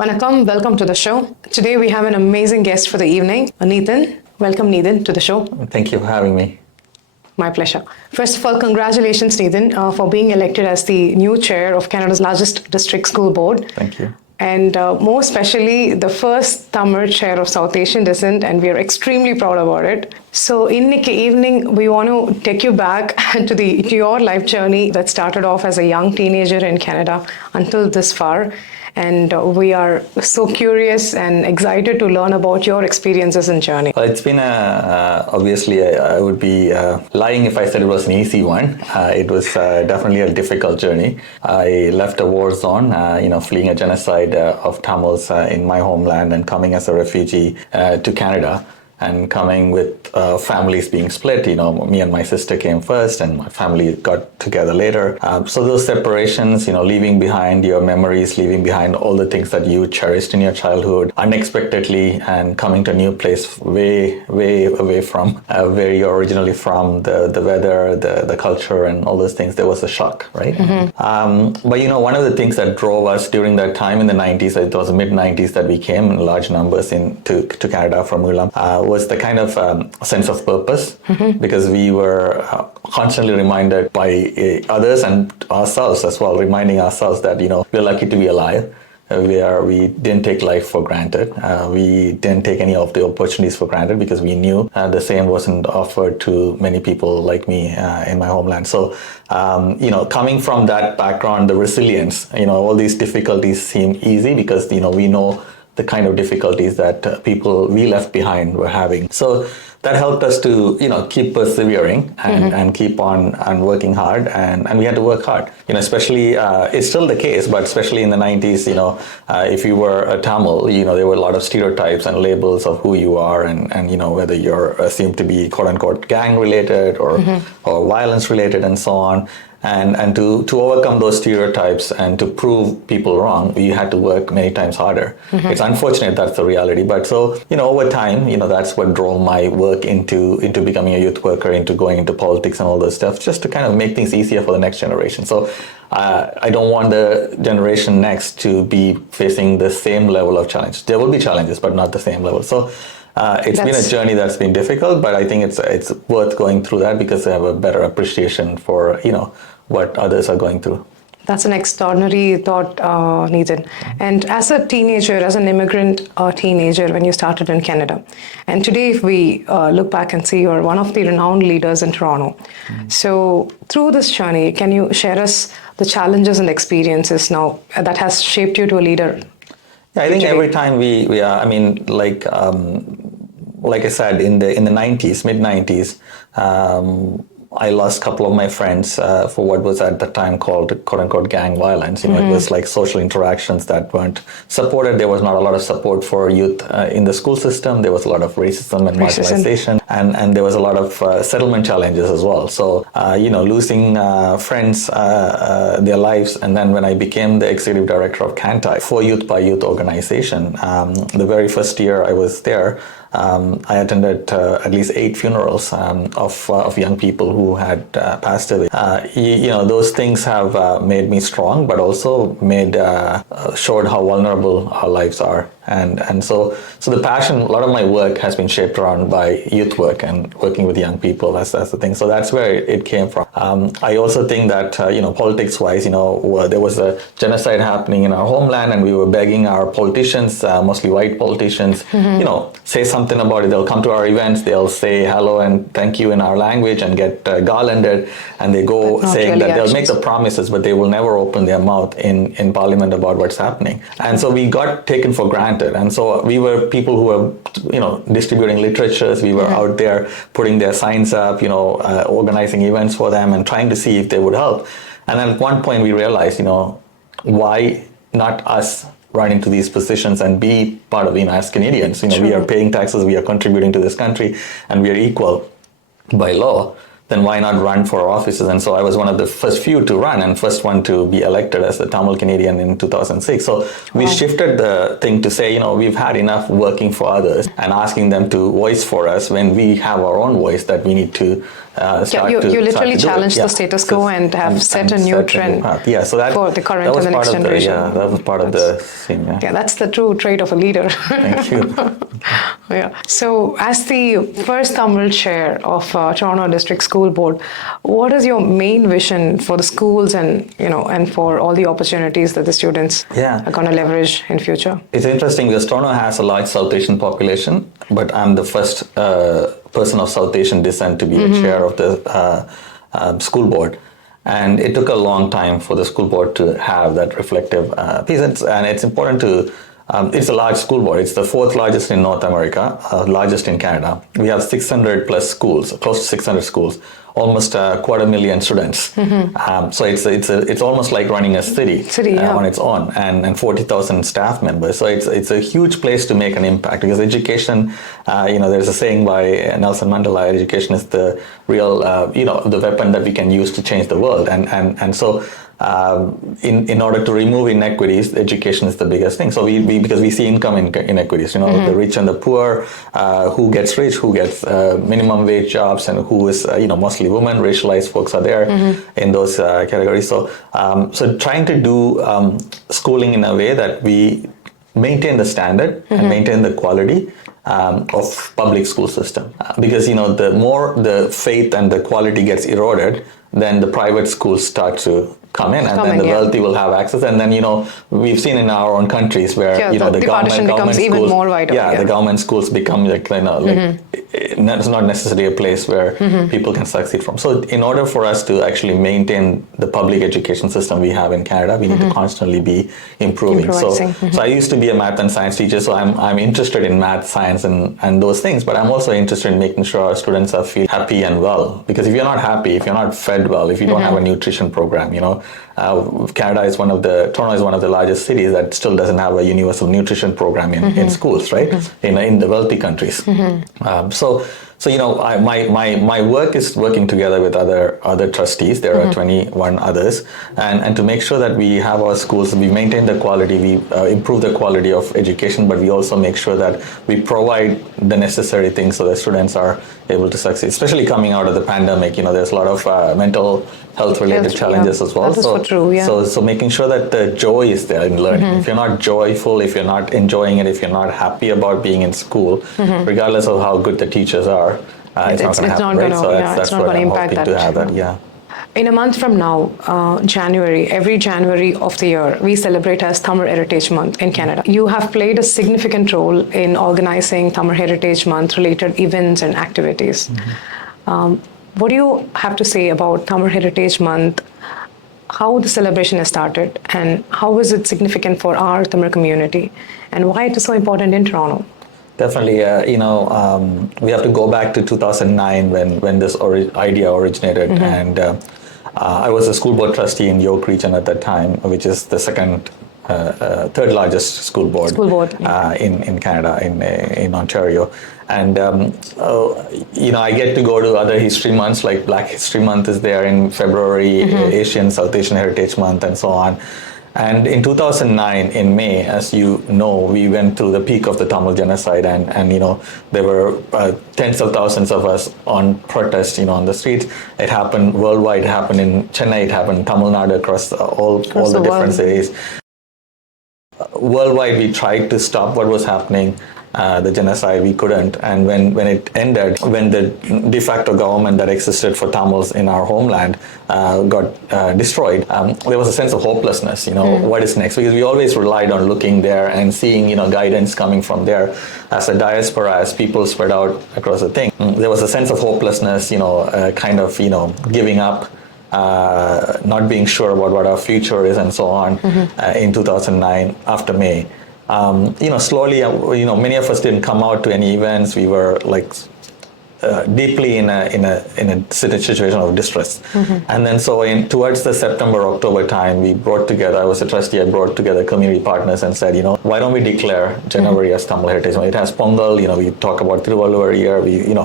Vanakkam, welcome to the show. Today we have an amazing guest for the evening, Neethan. Welcome, Neethan, to the show. Thank you for having me. My pleasure. First of all, congratulations, Neethan, for being elected as the new chair of Canada's largest district school board. Thank you. And more especially, the first Tamil chair of South Asian descent, and we are extremely proud about it. So, in the evening, we want to take you back to your life journey that started off as a young teenager in Canada until this far. And we are so curious and excited to learn about your experiences and journey. Well, it's been obviously, I would be lying if I said it was an easy one. It was definitely a difficult journey. I left a war zone, fleeing a genocide of Tamils in my homeland and coming as a refugee to Canada. And coming with families being split, me and my sister came first and my family got together later. So those separations, leaving behind your memories, leaving behind all the things that you cherished in your childhood unexpectedly and coming to a new place way, way away from where you're originally from, the weather, the culture and all those things, there was a shock, right? Mm-hmm. But one of the things that drove us during that time in the 90s, it was the mid-90s that we came in large numbers to Canada from Ulam, was the kind of sense of purpose, because we were constantly reminded by others and ourselves as well, reminding ourselves that, we're lucky to be alive. We didn't take life for granted. We didn't take any of the opportunities for granted because we knew the same wasn't offered to many people like me in my homeland. So, coming from that background, the resilience, all these difficulties seem easy because, we know the kind of difficulties that people we left behind were having. So that helped us to, keep persevering and keep on and working hard. And we had to work hard, especially, it's still the case, but especially in the 90s, if you were a Tamil, there were a lot of stereotypes and labels of who you are and whether you're assumed to be quote unquote gang related or violence related and so on. And to overcome those stereotypes and to prove people wrong, we had to work many times harder. It's unfortunate that's the reality, but so, over time, that's what drove my work into becoming a youth worker, into going into politics and all those stuff, just to kind of make things easier for the next generation. So I don't want the generation next to be facing the same level of challenge. There will be challenges, but not the same level. So it's been a journey that's been difficult, but I think it's worth going through that because I have a better appreciation for, what others are going through. That's an extraordinary thought, Neethan. And as a teenager, as an immigrant teenager, when you started in Canada, and today if we look back and see you're one of the renowned leaders in Toronto. So through this journey, can you share us the challenges and experiences now that has shaped you to a leader? Yeah, I think every time we are, like I said, in the 90s, mid-90s, I lost a couple of my friends for what was at the time called quote-unquote gang violence. It was like social interactions that weren't supported. There was not a lot of support for youth in the school system. There was a lot of racism and marginalization. And there was a lot of settlement challenges as well. So, losing friends, their lives. And then when I became the executive director of CanTI for Youth by Youth organization, the very first year I was there, I attended at least 8 funerals of young people who had passed away. Those things have made me strong, but also showed how vulnerable our lives are. And so the passion, a lot of my work has been shaped around by youth work and working with young people. That's the thing. So that's where it came from. I also think that, politics-wise, there was a genocide happening in our homeland and we were begging our politicians, mostly white politicians, say something about it. They'll come to our events, they'll say hello and thank you in our language and get garlanded. And they go saying that they'll make the promises, but they will never open their mouth in Parliament about what's happening. And so we got taken for granted. And so we were people who were, distributing literatures. We were out there putting their signs up, organizing events for them and trying to see if they would help. And then at one point we realized, why not us run into these positions and be part of, as Canadians? We are paying taxes, we are contributing to this country, and we are equal by law. then why not run for offices? And so I was one of the first few to run and first one to be elected as the Tamil Canadian in 2006. So we shifted the thing to say, we've had enough working for others and asking them to voice for us when we have our own voice that we need to start you to literally challenged the Yeah. status quo and have set a new trend Yeah, so that, for the current that was and the next part of generation. that was part of the scene. Yeah. Yeah, that's the true trait of a leader. Thank you. Yeah. So, as the first Tamil chair of Toronto District School Board, what is your main vision for the schools and for all the opportunities that the students are going to leverage in future? It's interesting because Toronto has a large South Asian population, but I'm the first person of South Asian descent to be a chair of the school board. And it took a long time for the school board to have that reflective piece. And it's important to, it's a large school board. It's the fourth largest in North America, largest in Canada. We have 600 plus schools, close to 600 schools, almost 250,000 students. So it's almost like running a city on its own, and 40,000 staff members. So it's a huge place to make an impact, because education, there's a saying by Nelson Mandela, education is the real, the weapon that we can use to change the world. And so in order to remove inequities, education is the biggest thing. So because we see income inequities, the rich and the poor, who gets rich, who gets minimum wage jobs, and who is mostly women, racialized folks are there in those categories. So trying to do schooling in a way that we maintain the standard and maintain the quality of public school system, because the more the faith and the quality gets eroded, then the private schools start to come in, and then the wealthy will have access. And then we've seen in our own countries where the government schools, even more wider. The government schools become it's not necessarily a place where people can succeed from. So in order for us to actually maintain the public education system we have in Canada, we need to constantly be improving. So I used to be a math and science teacher, so I'm interested in math, science, and those things, but I'm also interested in making sure our students feel happy and well. Because if you're not happy, if you're not fed well, if you don't have a nutrition program, Toronto is one of the largest cities that still doesn't have a universal nutrition program in schools, right? In the wealthy countries. My work is working together with other trustees. There are 21 others, and to make sure that we have our schools, we maintain the quality, we improve the quality of education, but we also make sure that we provide the necessary things so that students are able to succeed. Especially coming out of the pandemic, there's a lot of mental health related challenges as well. That is so true. Yeah. So making sure that the joy is there in learning. If you're not joyful, if you're not enjoying it, if you're not happy about being in school, regardless of how good the teachers are, it's not going to happen. Right? So that's what I'm hoping to have. That. Yeah. In a month from now, every January of the year, we celebrate as Tamil Heritage Month in Canada. You have played a significant role in organizing Tamil Heritage Month related events and activities. What do you have to say about Tamil Heritage Month, how the celebration has started, and how is it significant for our Tamil community, and why it is so important in Toronto? Definitely, we have to go back to 2009 when this idea originated, and I was a school board trustee in York Region at that time, which is the third largest school board in Canada, in Ontario. And I get to go to other history months, like Black History Month is there in February, South Asian Heritage Month, and so on. And in 2009, in May, as you know, we went through the peak of the Tamil genocide, and there were tens of thousands of us on protest, on the streets. It happened worldwide. It happened in Chennai. It happened in Tamil Nadu, across all the different cities. Worldwide, we tried to stop what was happening. The genocide, we couldn't. And when it ended, when the de facto government that existed for Tamils in our homeland got destroyed, there was a sense of hopelessness. What is next? Because we always relied on looking there and seeing guidance coming from there. As a diaspora, as people spread out across the thing, there was a sense of hopelessness, giving up, not being sure about what our future is, and so on. In 2009, after May. Slowly, many of us didn't come out to any events. We were deeply in a situation of distress. And then so towards the September October time, we brought together. I was a trustee. I brought together community partners and said, why don't we declare January as Tamil Heritage Month? It has Pongal. We talk about Thiruvalluvar year. We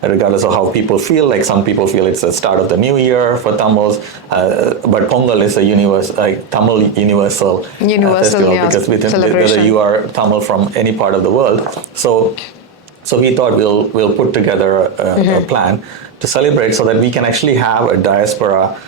regardless of how people feel, like some people feel it's the start of the new year for Tamils, but Pongal is a Tamil universal festival, yeah, because celebration. whether you are Tamil from any part of the world. So we thought we'll put together a plan to celebrate so that we can actually have a diaspora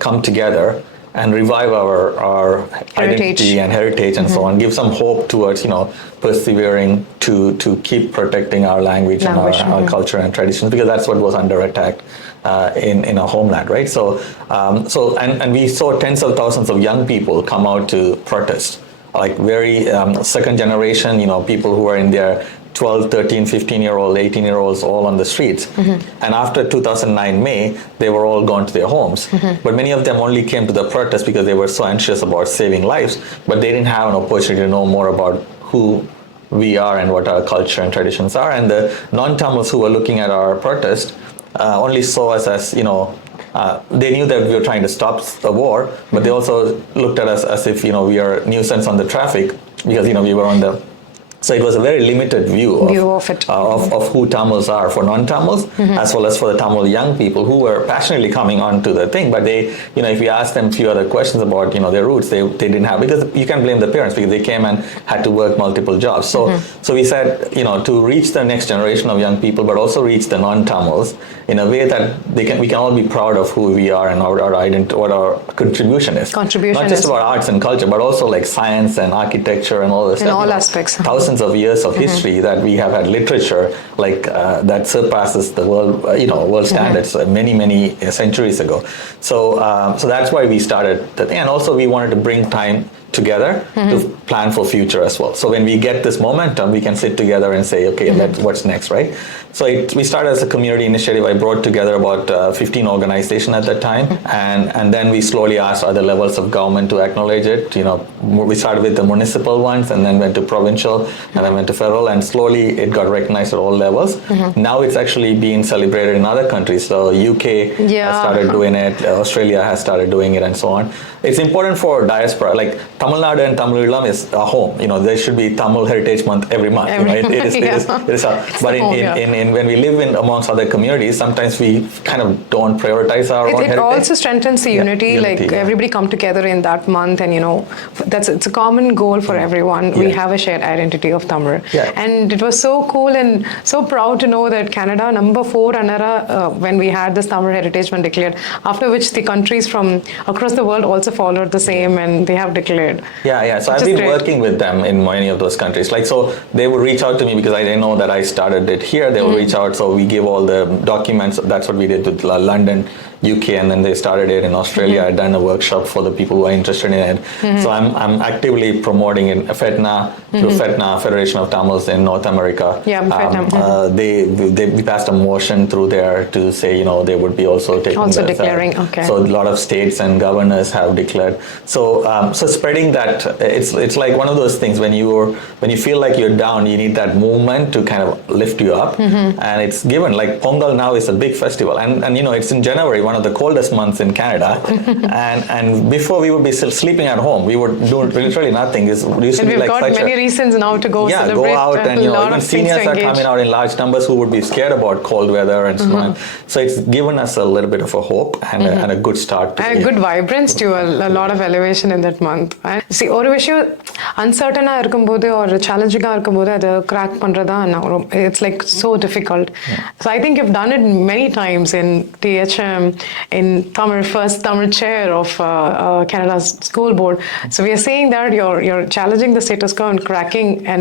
come together and revive our identity and heritage and so on, give some hope towards persevering to keep protecting our language and our culture and traditions, because that's what was under attack in our homeland, right? And we saw tens of thousands of young people come out to protest, like very second generation, people who are in their 12, 13, 15-year-old, 18-year-olds all on the streets. And after 2009 May, they were all gone to their homes. But many of them only came to the protest because they were so anxious about saving lives, but they didn't have an opportunity to know more about who we are and what our culture and traditions are. And the non-Tamils who were looking at our protest only saw us as, they knew that we were trying to stop the war, but they also looked at us as if, we are a nuisance on the traffic because, we were on the... So it was a very limited view of who Tamils are for non-Tamils, as well as for the Tamil young people who were passionately coming on to the thing. But they, if you ask them a few other questions about, their roots, they didn't have, because you can blame the parents because they came and had to work multiple jobs. So we said, to reach the next generation of young people, but also reach the non-Tamils in a way that we can all be proud of who we are and our identity, what our contribution is. Not just about arts and culture, but also like science and architecture and all this stuff. In all aspects. Thousands of years of history that we have had literature that surpasses the world standards many centuries ago. So that's why we started the thing, and also we wanted to bring time together to plan for future as well. So when we get this momentum, we can sit together and say, okay, what's next, right? So we started as a community initiative. I brought together about 15 organizations at that time, and then we slowly asked other levels of government to acknowledge it. We started with the municipal ones, and then went to provincial, and then went to federal, and slowly it got recognized at all levels. Now it's actually being celebrated in other countries. So UK has started doing it, Australia has started doing it, and so on. It's important for diaspora, like Tamil Nadu and Tamil Ilam is a home. There should be Tamil Heritage Month every month. But when we live in amongst other communities, sometimes we kind of don't prioritize our own heritage. It also strengthens the unity. Everybody come together in that month, and it's a common goal for everyone. We have a shared identity of Tamil, and it was so cool and so proud to know that Canada number 4 when we had this Tamil Heritage Month declared. After which the countries from across the world also followed the same, and they have declared. So I've been working with them in many of those countries. So they would reach out to me because I didn't know that I started it here. They will reach out, so we give all the documents. That's what we did with London, UK, and then they started it in Australia. I'd done a workshop for the people who are interested in it. So I'm actively promoting in FETNA, through FETNA, Federation of Tamils in North America. We passed a motion through there to say, they would be also taking declaring. Okay. So a lot of states and governors have declared. So spreading that, it's like one of those things when you feel like you're down, you need that movement to kind of lift you up. And it's given, like Pongal now is a big festival, and it's in January, one of the coldest months in Canada. and before we would be still sleeping at home, we would do literally nothing. It used to be like got many reasons now to go celebrate. Go out, and even seniors are coming out in large numbers who would be scared about cold weather and so on. So it's given us a little bit of a hope and a good start. And a good vibrance to a lot of elevation in that month. See, ஒரு விஷயம் uncertain இருக்கும்போது or challenging இருக்கும்போது அதை crack பண்றதா it's like so difficult. So I think you've done it many times in THM, in Tamil, first Tamil chair of Canada's school board. So we are seeing that you're challenging the status quo and cracking and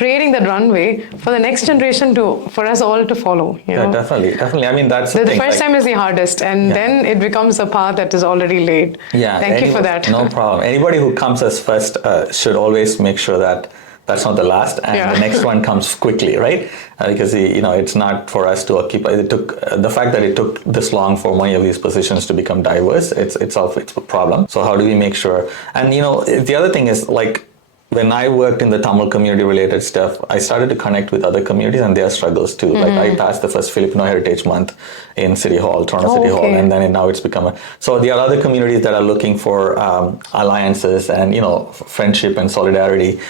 creating that runway for the next generation for us all to follow. Definitely. I mean, that's the first time is the hardest, and then it becomes a path that is already laid. Thank you for that. No problem. Anybody who comes as first should always make sure that that's not the last, and the next one comes quickly, right? Because it's not for us to occupy. It took the fact that it took this long for many of these positions to become diverse. It's a problem. So how do we make sure? And the other thing is, like, when I worked in the Tamil community related stuff, I started to connect with other communities and their struggles too. Like I passed the first Filipino Heritage Month in City Hall, Toronto City Hall, and then now it's become so there are other communities that are looking for alliances and, friendship and solidarity.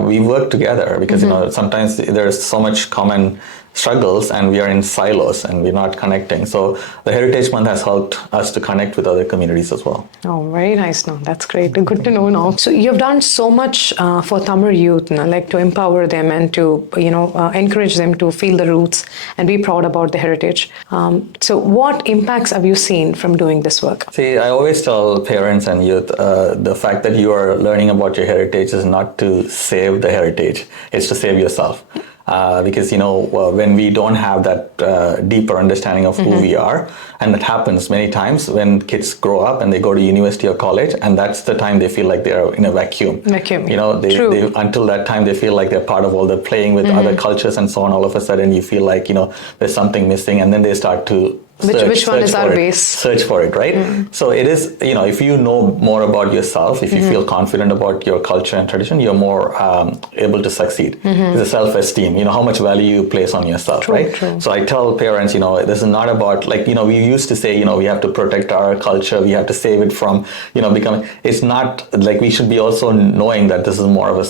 We work together because, sometimes there's so much common struggles and we are in silos and we're not connecting. So the Heritage Month has helped us to connect with other communities as well. Oh, very nice. No, that's great. Good to know now. So you've done so much for Tamil youth, like to empower them and to, encourage them to feel the roots and be proud about the heritage. So what impacts have you seen from doing this work? See, I always tell parents and youth, the fact that you are learning about your heritage is not to save the heritage, it's to save yourself. Because, when we don't have that deeper understanding of who we are, and that happens many times when kids grow up and they go to university or college, and that's the time they feel like they're in a vacuum. They until that time, they feel like they're part of all the playing with other cultures and so on. All of a sudden, you feel like, there's something missing, and then they start to which one is our base? Search for it, right? So it is, if you know more about yourself, if you feel confident about your culture and tradition, you're more able to succeed. It's a self-esteem, how much value you place on yourself, right? True. So I tell parents, this is not about, we used to say, we have to protect our culture, we have to save it from, becoming, it's not like we should be also knowing that this is more of a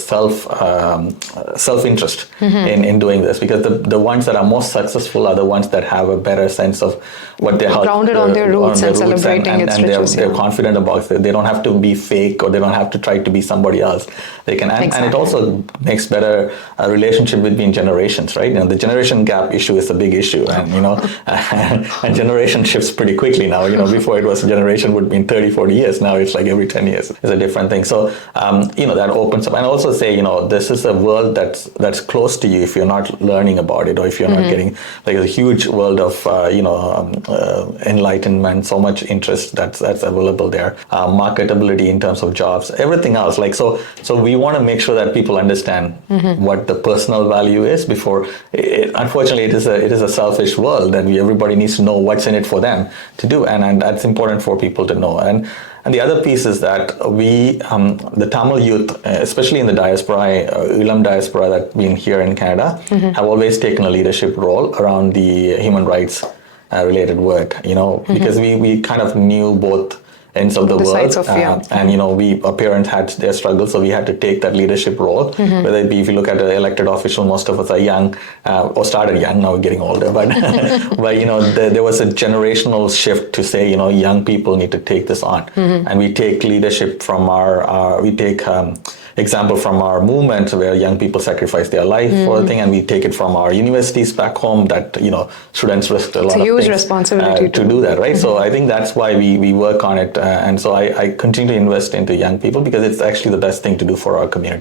self-interest in doing this, because the ones that are most successful are the ones that have a better sense of what they're grounded on their roots and celebrating its riches. They're confident about it. They don't have to be fake or they don't have to try to be somebody else. They can, and it also makes better relationship between generations, right? The generation gap issue is a big issue, and and generation shifts pretty quickly now. Before it was a generation would be in 30, 40 years. Now it's like every 10 years. It's a different thing. So that opens up, and also say this is a world that's close to you if you're not learning about it, or if you're not getting like a huge world of enlightenment, so much interest that's available there, marketability in terms of jobs, everything else. So we want to make sure that people understand what the personal value is before. Unfortunately, it is a selfish world that everybody needs to know what's in it for them to do, and that's important for people to know. And the other piece is that we, the Tamil youth, especially in the diaspora, Ilam diaspora that been here in Canada, have always taken a leadership role around the human rights related work, because we kind of knew both ends of the world, and our parents had their struggles, so we had to take that leadership role. Whether it be, if you look at an elected official, most of us are young, or started young, now we're getting older, but there was a generational shift to say, young people need to take this on, and we take leadership from we take example from our movement where young people sacrifice their life for the thing, and we take it from our universities back home that students risk a lot of things. It's a huge responsibility to do that, right? So I think that's why we work on it, and so I continue to invest into young people because it's actually the best thing to do for our community.